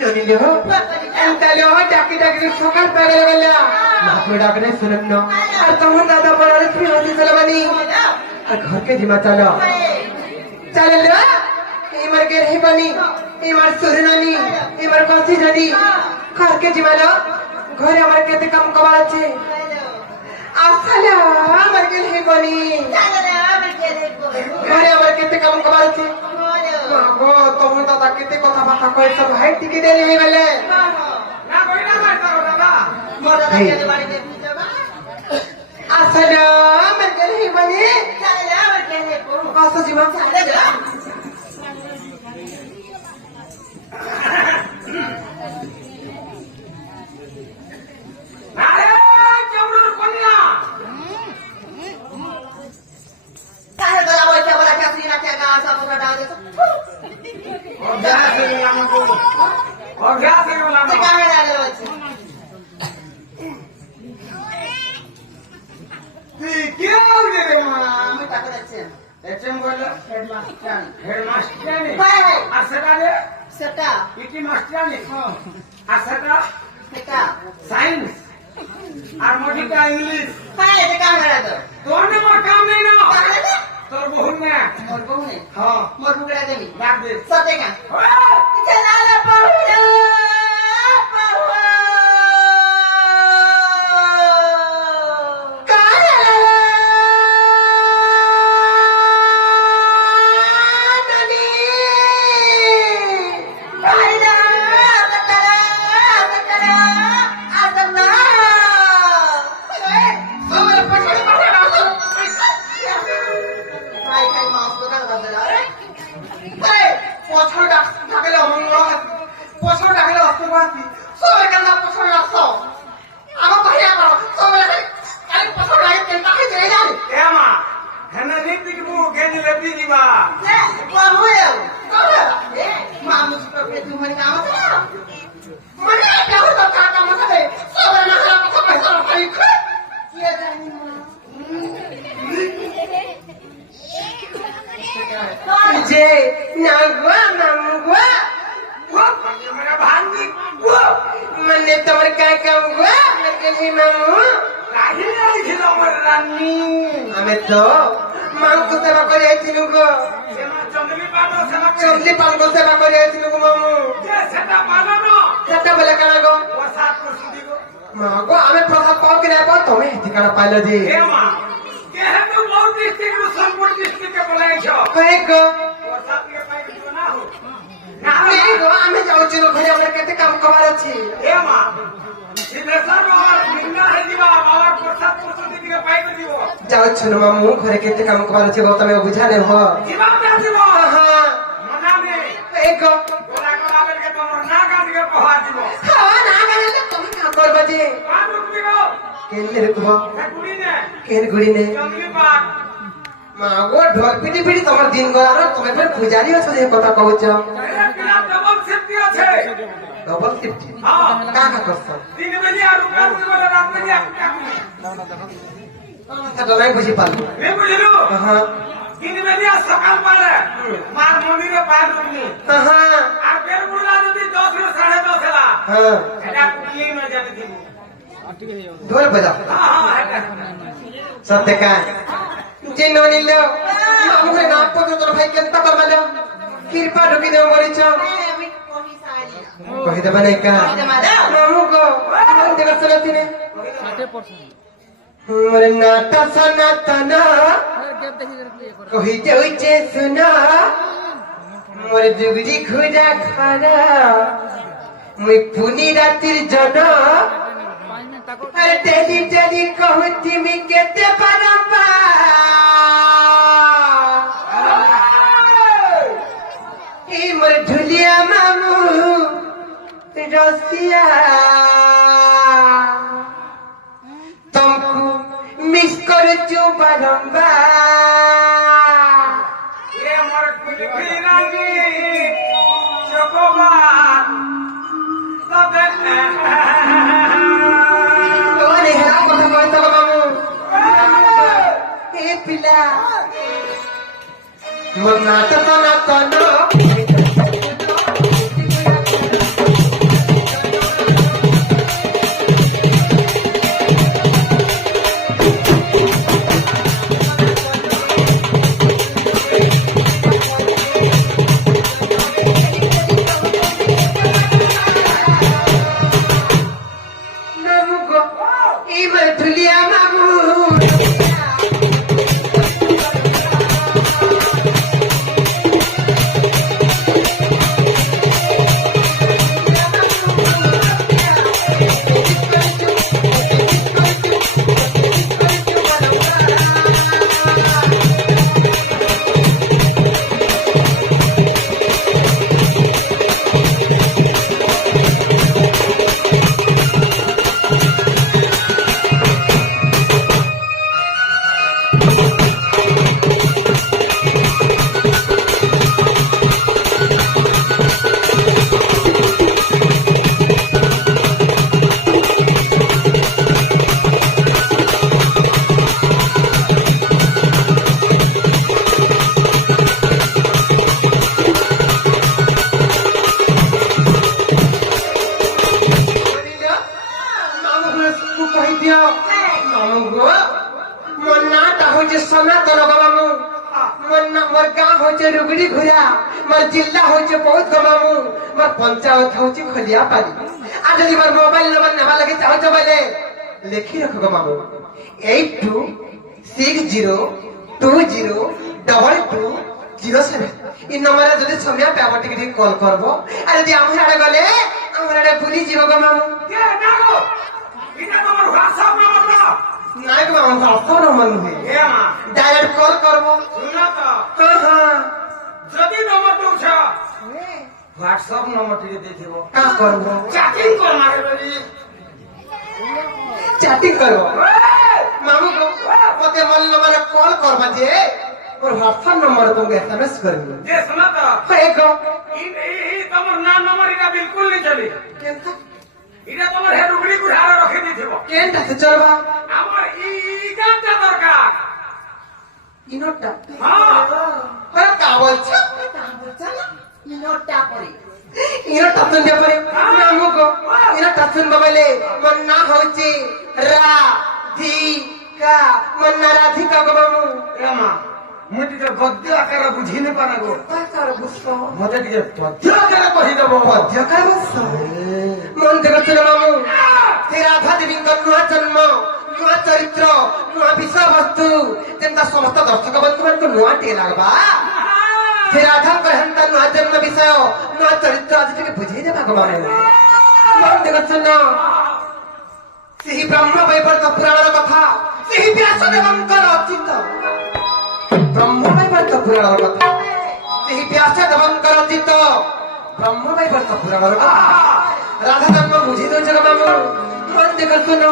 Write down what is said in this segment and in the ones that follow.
ননিলো তাহলে ডাকি ডাকি সকাল পেয়ে গেল মাপুর ডাকলে শুনুন না আর তোমার দাদা বলারে তুমি হতে চলবানি আর ঘরকে জিমা চলো চলো এবার কে রে বানি এবার সুরনানি এবার কসি জানি ঘরকে জিমালো ঘরে আমার কেতে কাম কবার আছে আসলে আমার কে রে বানি ঘরে আমার কেতে কাম কবার আছে গো তোমার দাদা কেতে কথা বার্তা কই সব হাই টিকে দেরি হয়ে গেলে না কই না মারতা দাদা মোর দাদা কে বাড়িতে যাবা আসলে আমার কে রে বানি চলে আমার কে রে কসি জিমা চলে যা साइंस और मोटिका इंग्लिश तो मोर काम नहीं ना तोर बहु में मोर बहू ने हाँ मोर बुकरा देवी डाक दे सते का चला ले पहुंच जाओ छुनु मामू घरे केते काम कर छै तमे बुझा ले हो जीवा पे जीवा हां मना में एक गोला गोला के तोर ना गाड़ी के पहा दिबो हां ना गाड़ी ले तुम का करबा जे कान रुक दिगो केले रखबो गुड़ी ने केन गुड़ी ने जंगली पाक मागो ढोल पिटी पिटी तमर दिन गरार तमे फेर पुजारी हो जे कथा कहू छ अरे पिला डबल सेफ्टी আছে डबल सेफ्टी हां का करछ दिन में या रुका बोले रात में या तो नहीं बुझी पालू मैं बुझलू हां दिन में या सकाल पाले मार मंदिर में पार रुकनी हां आ बेर बुला যদি 10 रे 10:30 ला हां এটা কুলিয়ে में जाने দিব ढोल बजा हां हां सत्य का जे नोनी लो हमरे नाम पत्र तोर भाई केनता कर मालो कृपा ढुकी दे मरिच कहि देबा नै का मामू को देबा चलती ने 60% मोरे नाता सनातन कहि देउचे सुना मोरे जुगजी खुजा खाना मुई पुनी रातिर जन अरे डेली डेली कहती मी केते परम्पा ई मोर ढुलिया मामू रसिया तुमको मिस करछु बारंबार ये मोर कुलफी रंगी चकोबा तबे तोरे हेला কথা কই তো মামু ए पिला मन नाता नाता সনাতন গো মামু মোর গাঁ হচ্ছে রুগড়ি ঘুরা মোর জিল্লা হচ্ছে বহুত গো মামু মোর পঞ্চায়েত হচ্ছে খলিয়া পারি আর যদি মোর মোবাইল নম্বর নেওয়া লাগে চাহছ বলে লিখি রাখো গো মামু 8260202207 এই নম্বরে যদি সময় পাব টিকে টিকে কল করব আর যদি আমার আড়ে গেলে আমার আড়ে ভুলি যাব গো মামু এটা তোমার হোয়াটসঅ্যাপ নাম্বার না নাই গো মামু হোয়াটসঅ্যাপ নম্বর নহে মা ডাইরেক্ট কল করব শুনো তো হ্যাঁ হ্যাঁ যদি নম্বর দউছ হোয়াটসঅ্যাপ নম্বর টিকে দেখিব কা করব চ্যাটিং কর মারে বলি চ্যাটিং করব মামু গো মতে মোর নম্বরে কল করবা যে মোর হোয়াটসঅ্যাপ নম্বরে তোমাকে এসএমএস করবি যে শুনো তো হ্যাঁ গো তোমার নাম নম্বর এটা বিলকুল नहीं চলে কেনতা এটা তোমার হে রুগড়ি গুড়ারে রাখি দিছিব কেনটা সে চলবা আমার ইগাটা দরকার ইনোটা হ্যাঁ আরে কা বলছ ইনোটা করে ইনোটা শুনতে পারে মামু গো ইনোটা শুনবা বলে মন না হচ্ছে রাধিকা মন না রাধিকা গো মামু মা ମୁଁ ଟିକେ ଗଦ୍ୟ ଆକାର ବୁଝି ନ ପାର ଗୋ কার বুঝছো ମତେ ଟିକେ ପଦ୍ୟ ଆକାର କହିଦେବ পদ্যকার বুঝছো মন থেকে শুনে মামু শ্রী রাধা দেবীଙ୍କ নূଆ জন্ମ ନୂଆ ଚରିତ୍ର ନୂଆ ବିଷୟବସ୍ତୁ ଯେନ୍ତା ସମସ୍ତ ଦର୍ଶକ ବନ୍ଧୁମାନଙ୍କୁ ନୂଆ ଟିକେ ଲାଗବା ସେ ରାଧାଙ୍କର ହେନ୍ତା ନୂଆ ଜନ୍ମ ବିଷୟ ନୂଆ ଚରିତ୍ର ଆଜି ଟିକେ ବୁଝେଇ ଦେବାକୁ ମାନେ ମନ ଦେଖ ଶୁଣ ସେହି ବ୍ରହ୍ମ ବୈବର୍ତ ପୁରାଣର କଥା ସେହି ବ୍ୟାସଦେବଙ୍କର ଅଚିତ ବ୍ରହ୍ମ ବୈବର୍ତ ପୁରାଣର କଥା ସେହି ବ୍ୟାସଦେବଙ୍କର ଅଚିତ ବ୍ରହ୍ମ ବୈବର୍ତ ପୁରାଣର କଥା ରାଧା ଜନ୍ମ ବୁଝି ଦଉଛ ମାମୁ ମନ ଦେଖ ଶୁଣ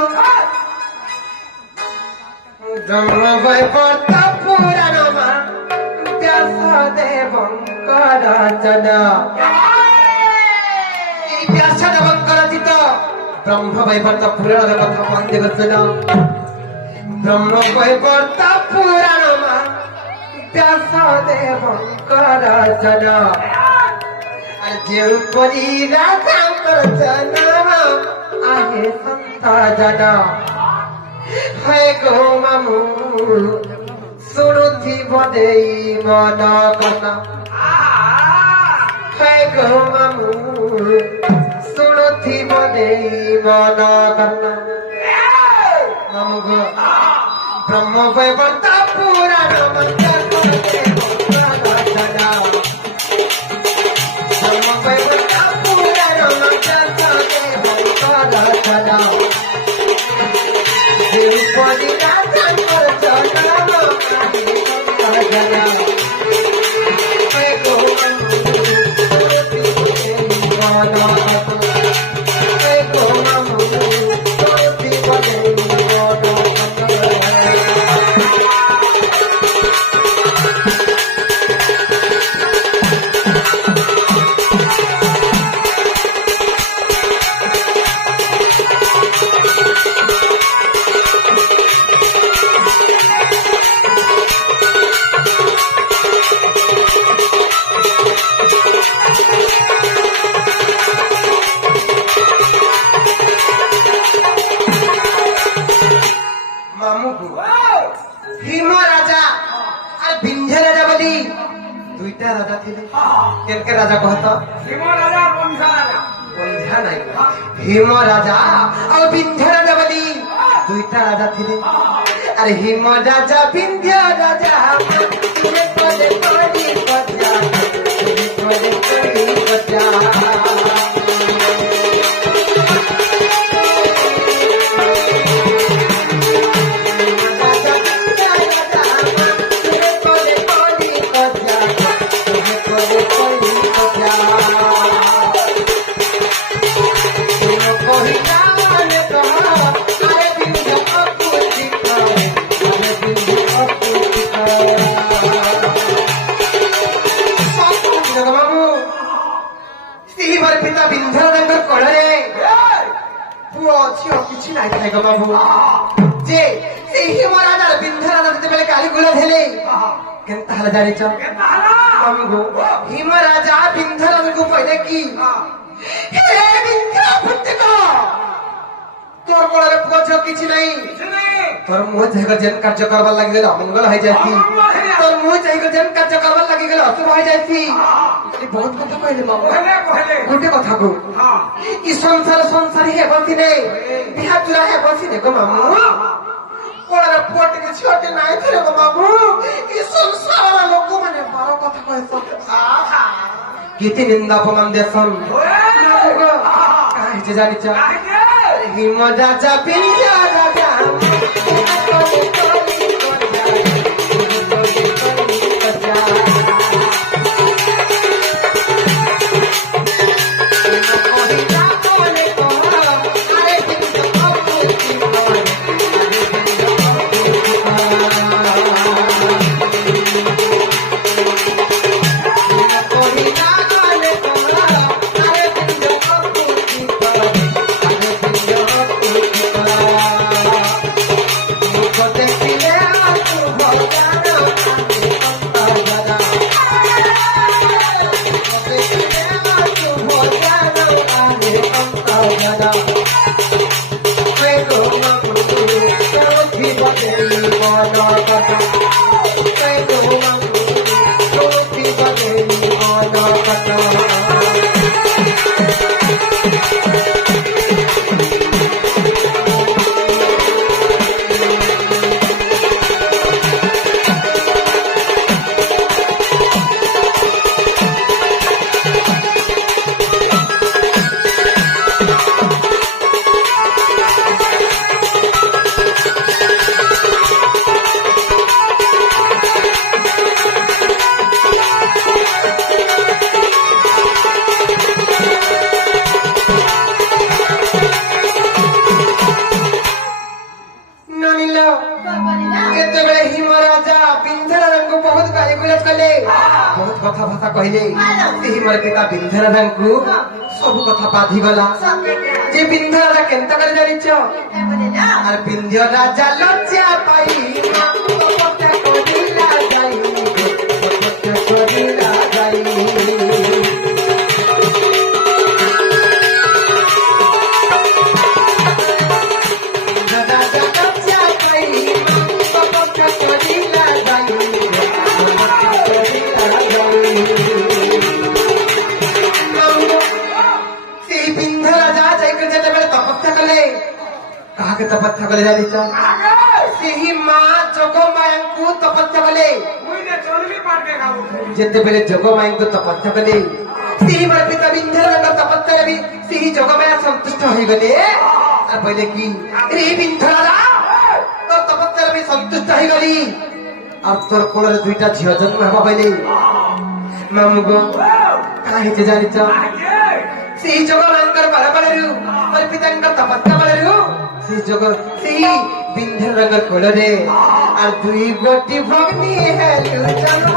ବ୍ରହ୍ମ ବୈବର୍ତ ପୁରାଣ ବ୍ୟାସଦେବଙ୍କର ରଚନ ଏହି ବ୍ୟାସଦେବଙ୍କର ରଚିତ ବ୍ରହ୍ମ ବୈବର୍ତ ପୁରାଣର କଥା ମନ ଦେଖ ଶୁଣ ବ୍ରହ୍ମ ବୈବର୍ତ ପୁରାଣ ବ୍ୟାସଦେବଙ୍କର ରଚନ আর যেপরি রাধাঙ্কর জনম আহে সন্ত জন হয় গো মামু শুণুথিব দেই মন কন হয় গো মামু শুণুথিব দেই মন কন মামু গো ব্রহ্ম বৈবর্ত পুরাণ মন্ত্র ভীম রাজা আর বিন্ধ্যা রাজা বলি দুইটা রাজা ଥିଲେ কেনকে রাজা কহত ভীম রাজা বন্ধা রাজা বন্ধ্যা নাই ভীম রাজা আর বিন্ধ্যা রাজা বলি দুইটা রাজা ଥିଲେ আর হিম রাজা বিন্ধ্যা রাজা তুমে পদে পদি বজা তুমে পদে পদি বজা କିଛି ନାହିଁ ଥାଏ ଗো ବାବୁ ଯେ ସେଇ ହିମରାଜାର ବିନ୍ଧରାଜ ଯେତେବେଳେ ଗାଳି ଗୁଳା ହେଲେ କେନ୍ତା ହେଲା ଜାଣିଛ ଆମକୁ ହିମରାଜା ବିନ୍ଧରାଜକୁ କହିଲେ କି ହେ ବିନ୍ଧ ପୁତ୍ରିକ তোর কোড়ারে পুছ কিছু নাই କିଛି ନାହିଁ। তোর মুহ চাইগো যেন কার্য করবার লাগি গেলে অমঙ্গল হয়ে যাইছি তোর মুহ চাইগো যেন কার্য করবার লাগি গেলে অশুভ হয়ে যাইছি এই বহুত কথা কইলে মামু କହିଲେ କହିଲେ। গোটে কথা কো ହଁ। ই সংসারী হে বসিনে বিহা চুরা হে বসিনে গো মামু কোড়ারে পুଅ ଟିକେ ଝିଅଟେ ନାଇଁ ଥିଲେ ଗো ମାମୁ ଇ ସଂସାରର ଲୋକମାନେ ବାର କଥା କହେସନ୍ କେତେ ନିନ୍ଦା ଅପମାନ ଦେସନ୍ କାହିଁକି ଜାଣିଛ କାହିଁକି? হিম রাজা পিঞ্জা রাজা কথা ভাষা কহিলে সেই মোর পিতা বিন্ধরাজাଙ୍କୁ ସବୁ କଥା ବାଧି ଗଲା ଯେ ବିନ୍ଧରାଜା କେନ୍ତା କରି ଜାଣିଛ আর বিন্ধ্য রাজা লজ্জা পাই করিলা যাই কাকে তপস্যা করে জানিছ সেই মা যোগমায়াଙ୍କୁ তপস্যা কলে যেତେବେଳେ যোগমায়াଙ୍କୁ তপস্যা কলে ସେହି ମୋର ପିତା ବିନ୍ଧରାଜଙ୍କ ତପସ୍ୟାରେ ବି ସେହି ଯୋଗମାୟା ସନ୍ତୁଷ୍ଟ ହୋଇଗଲେ আর বলে কি রে বিন্ଧরাজা তোর তপস্যারে ବି সন্তুষ্ট ହୋଇଗଲି আর তোর কোଳରେ দুইটা ঝিଅ জন্ম হবা বলে মামু গো কাহিଁକି ଜାଣିଛ ସେହି ଯୋଗମାୟାଙ୍କର ବରବରରୁ ମୋର ପିତାଙ୍କ ତପସ୍ୟା ବଳରୁ সেই যোগ সেই বিন্ধ্যরাজଙ୍କ কোଳରେ আর দুই গোটি ভগ্নী হেলু জন্ম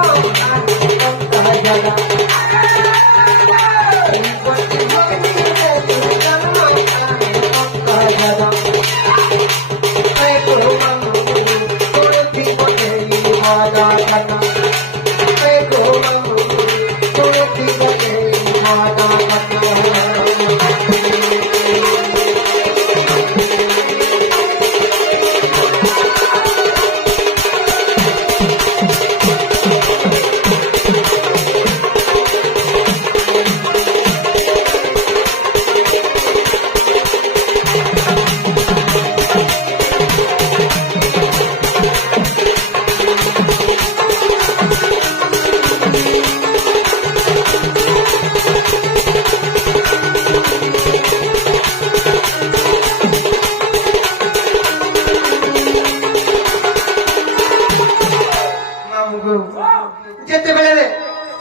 যেতেবেলে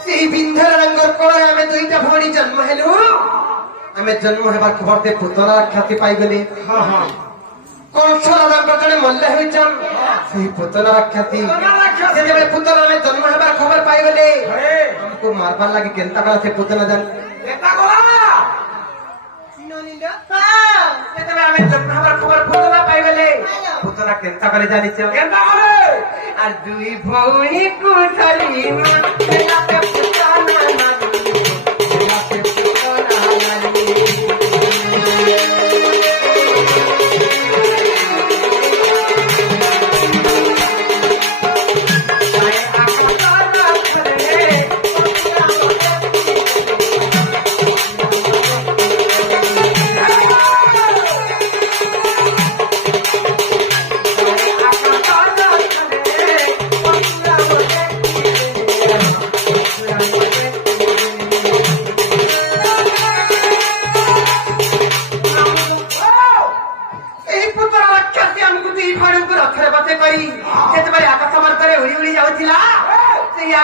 সেই বিন্ধ্যরাজଙ୍କର কোଳରେ ଆମେ ଦୁଇଟା ଭଉଣୀ ଜନ୍ମ ହେଲୁ ଆମେ ଜନ୍ମ ହେବା ଖବରতে ପୁତନା ଖ୍ୟାତି ପାଇଗଲେ କଂସ ରାଜାଙ୍କର ଜଣେ ମଲ୍ଲ ହେଉଛନ୍ ସେହି ପୁତନାର ଖ୍ୟାତି ଯେତେବେଳେ ପୁତନା ଆମେ ଜନ୍ମ ହେବା ଖବର ପାଇଗଲେ ଆମକୁ ମାରବାର ଲାଗି କେନ୍ତା କଲା ସେ ପୁତନା ଜାନ ଯେତେବେଳେ ଆମେ ଜନ୍ମ ହେବାର ଖବର ପୁତନା ପାଇଗଲେ পুতনা কেন্তা করে জানিছ আর দুই ভৌণীକୁ ধরি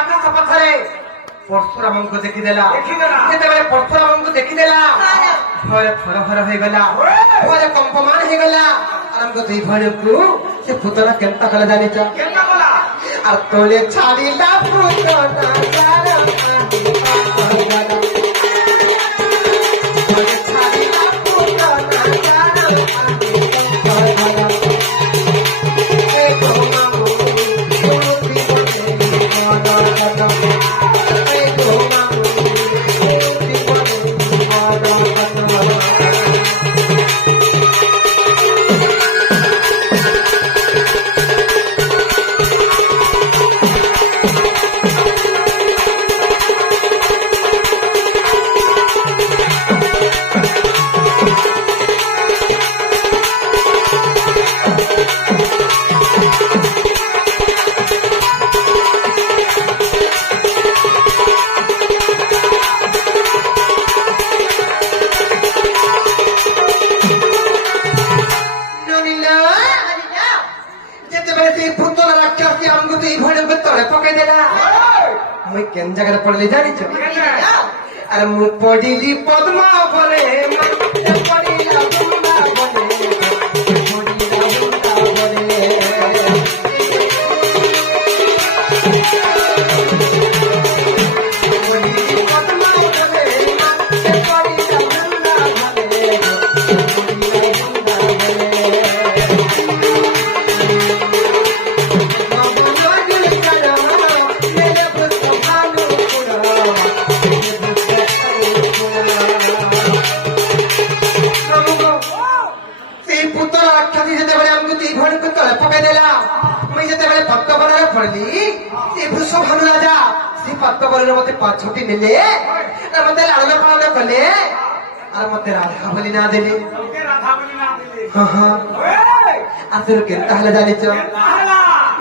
ଆକାଶ ପଛରେ ପରଶୁରାମଙ୍କୁ ଦେଖିଦେଲା। ଦେଖିଦେଲା। ଯେତେବେଳେ ପରଶୁରାମଙ୍କୁ ଦେଖିଦେଲା ଭୟରେ ଥରହର ହେଇଗଲା, ଭୟରେ କମ୍ପମାନ ହେଇଗଲା। ଆମକୁ ଦୁଇ ଭଣୀଙ୍କୁ ସେ ପୁତନା କେନ୍ତା କଲା ଜାଣିଛ? କେନ୍ତା କଲା? আর তোলে ছাড়িলা পুতনা যারা তোলে ছাড়িলা পুতনা যারা এ গো মামু তুমি বলে মনা কথা এ গো মামু তুমি বলে মনা কথা मुई केन जगह पढ़ली जानी छो? अरे मु पढ़िली पद्मा बने मन पढ़िला गुंडा बने पढ़िला गुंडा बने पढ़िली पद्मा बने मन पढ़िला गुंडा बने पढ़िला गुंडा बने मते पाँच छोटी नेले मते लालन पालन कले और मते राधा बोली ना देले हाँ हाँ आसुर केनता हला जानी छ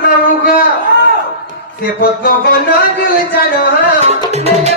नामुगा से पद्म वन गुल जानो नेले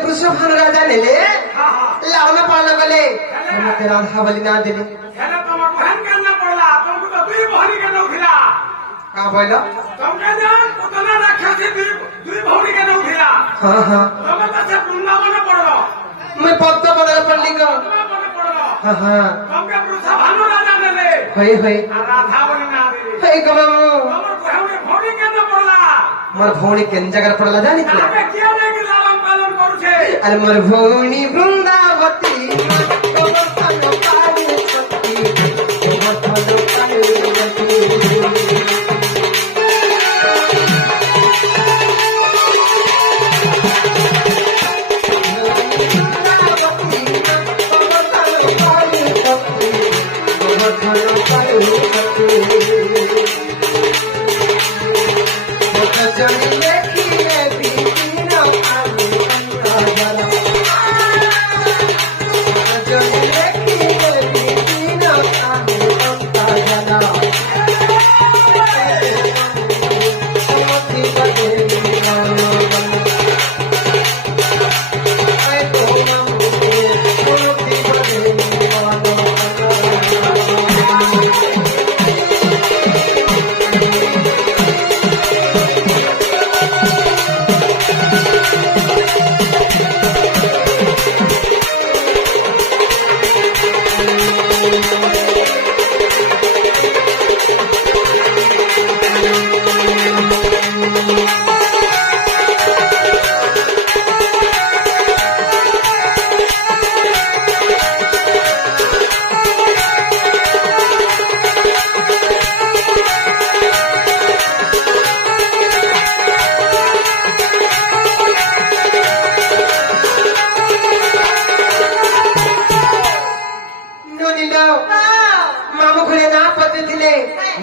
पुष्प भानु राधा बलि ना देली का बोलो हाँ हाँ मैं पत्ता बदल पड़ली का हाँ हाँ होई होई होई कमामू मोर भौणी केन जगह पड़ला जानी क्या अरे मोर भौणी वृंदावती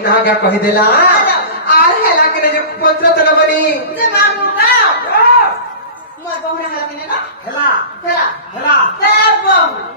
नागा कही देला आर हेला के जो पंत्र तो न बनी जे मार मुका मोर बहुरा हला किने ना हेला हेला हेला हे बहु